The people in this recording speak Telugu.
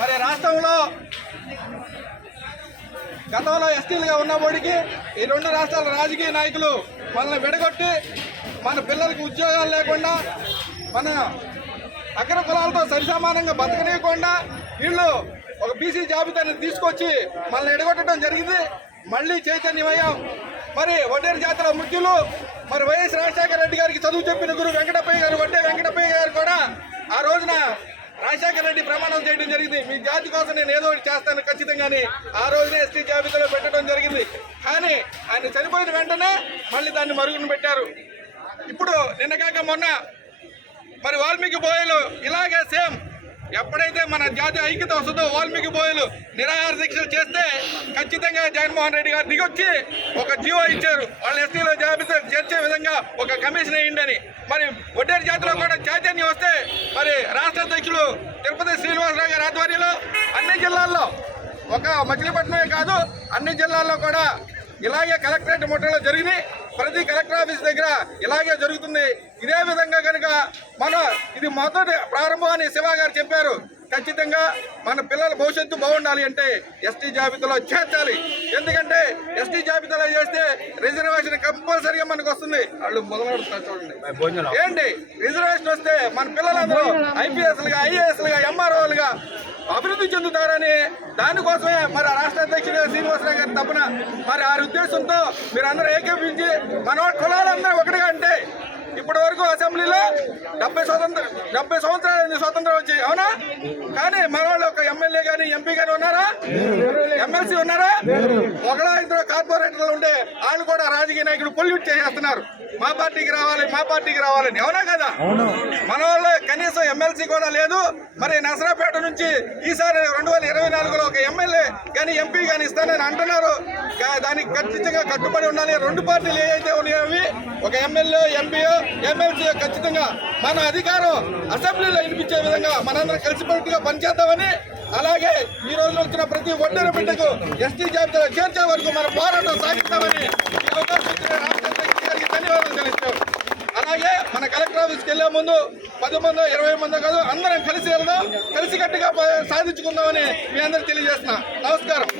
మరి రాష్ట్రంలో గతంలో ఎస్టీలుగా ఉన్నప్పటికీ ఈ రెండు రాష్ట్రాల రాజకీయ నాయకులు మనల్ని విడగొట్టి మన పిల్లలకి ఉద్యోగాలు లేకుండా మన అగ్ర కులాలతో సరిసమానంగా బతకనీయకుండా వీళ్ళు ఒక బీసీ జాబితాని తీసుకొచ్చి మనల్ని ఎడగొట్టడం జరిగింది. మళ్ళీ చైతన్యమయ్యాం. మరి వడ్డేరు జాతర ముఖ్యులు మరి వైఎస్ రాజశేఖర రెడ్డి గారికి చదువు చెప్పిన గురు వెంకటప్పయ్య గారు, వడ్డే వెంకటప్పయ్య గారు కూడా ఆ రోజున రాజశేఖర రెడ్డి ప్రమాణం చేయడం జరిగింది. మీ జాతి కోసం నేను ఏదో ఒకటి చేస్తాను ఖచ్చితంగాని ఆ రోజునే ఎస్టీ జాబితాలో పెట్టడం జరిగింది. కానీ ఆయన చనిపోయిన వెంటనే మళ్ళీ దాన్ని మరుగున పెట్టారు. ఇప్పుడు నిన్న కాక మొన్న మరి వాల్మీకి బోయలు ఇలాగే సేమ్ ఎప్పుడైతే మన జాతి ఐక్యత వస్తుందో వాల్మీకి బోయలు నిరాహార దీక్షలు చేస్తే ఖచ్చితంగా జగన్మోహన్ రెడ్డి గారు దిగొచ్చి ఒక జీవో ఇచ్చారు. వాళ్ళు ఎస్టీలో జాబితా చేర్చే విధంగా ఒక కమిషన్ వేయండి. మరి వడ్డేరు జాతిలో కూడా చైతన్యం వస్తే మరి రాష్ట్ర అధ్యక్షులు తిరుపతి శ్రీనివాసరావు గారి ఆధ్వర్యంలో అన్ని జిల్లాల్లో, ఒక మచిలీపట్నమే కాదు అన్ని జిల్లాల్లో కూడా ఇలాగే కలెక్టరేట్ ముట్టడిలో జరిగినాయి. ప్రతి కలెక్టర్ ఆఫీస్ దగ్గర ఇలాగే జరుగుతుంది. ఇదే విధంగా కనుక ఇది మొదటి ప్రారంభం అని శివ గారు చెప్పారు. ఖచ్చితంగా మన పిల్లల భవిష్యత్తు బాగుండాలి అంటే ఎస్టీ జాబితాలో చేర్చాలి. ఎందుకంటే ఎస్టీ జాబితాలో చేస్తే రిజర్వేషన్ కంపల్సరీగా మనకు వస్తుంది. వాళ్ళు మొదలెడుతున్నారు చూడండి. ఏంటి రిజర్వేషన్ వస్తే మన పిల్లలందరూ ఐపీఎస్లుగా, ఐఏఎస్లుగా, ఎంఆర్ఓలుగా అభివృద్ధి చెందుతారని దానికోసమే మరి రాష్ట్ర అధ్యక్షుడు శ్రీనివాసరావు గారి తప్పున మరి ఆ ఉద్దేశంతో మీరు అందరూ ఏకీపించి మన కులాలందరూ ఒకటిగా అంటే ఇప్పటి వరకు అసెంబ్లీలో 70 సంవత్సరాలు స్వతంత్రం వచ్చాయి, అవునా? కానీ మన వాళ్ళు ఒక ఎమ్మెల్యే కానీ ఎంపీ కానీ ఉన్నారా? ఎమ్మెల్సీ ఉన్నారా? ఒకళ్ళ ఇద్దరు కార్పొరేటర్లు ఉంటే వాళ్ళు కూడా రాజకీయ నాయకులు పొల్యూట్ చేసేస్తున్నారు. మా పార్టీకి రావాలి, మా పార్టీకి రావాలని, అవునా కదా? మన వాళ్ళు కనీసం ఎమ్మెల్సీ కూడా లేదు. మరి నసరాపేట నుంచి ఈసారి 2024లో ఒక ఎమ్మెల్యే కానీ ఎంపీ కానీ ఇస్తానని అంటున్నారు. దానికి ఖచ్చితంగా కట్టుబడి ఉండాలి. రెండు పార్టీలు ఏవైతే ఉన్నాయో ఒక ఎమ్మెల్యే, ఎంపీఓ, ఎమ్మెల్సీ ఖచ్చితంగా మన అధికారం అసెంబ్లీలో వినిపించే విధంగా మనందరం కలిసిపోయిగా పనిచేద్దామని, అలాగే ఈ రోజు వచ్చిన ప్రతి వడ్డేరు బిడ్డకు ఎస్టీ జాబితాలో చేర్చే వరకు మన పోరాటం సాగిస్తామని ఈ అవకాశం రాష్ట్ర అధ్యక్షుడి గారికి ధన్యవాదాలు తెలుస్తాం. అలాగే మన కలెక్టర్ ఆఫీస్కి వెళ్లే ముందు 10 మందో 20 మందో కాదు, అందరం కలిసి వెళ్దాం, కలిసికట్టుగా సాధించుకుందామని మీ అందరికి తెలియజేస్తున్నా. నమస్కారం.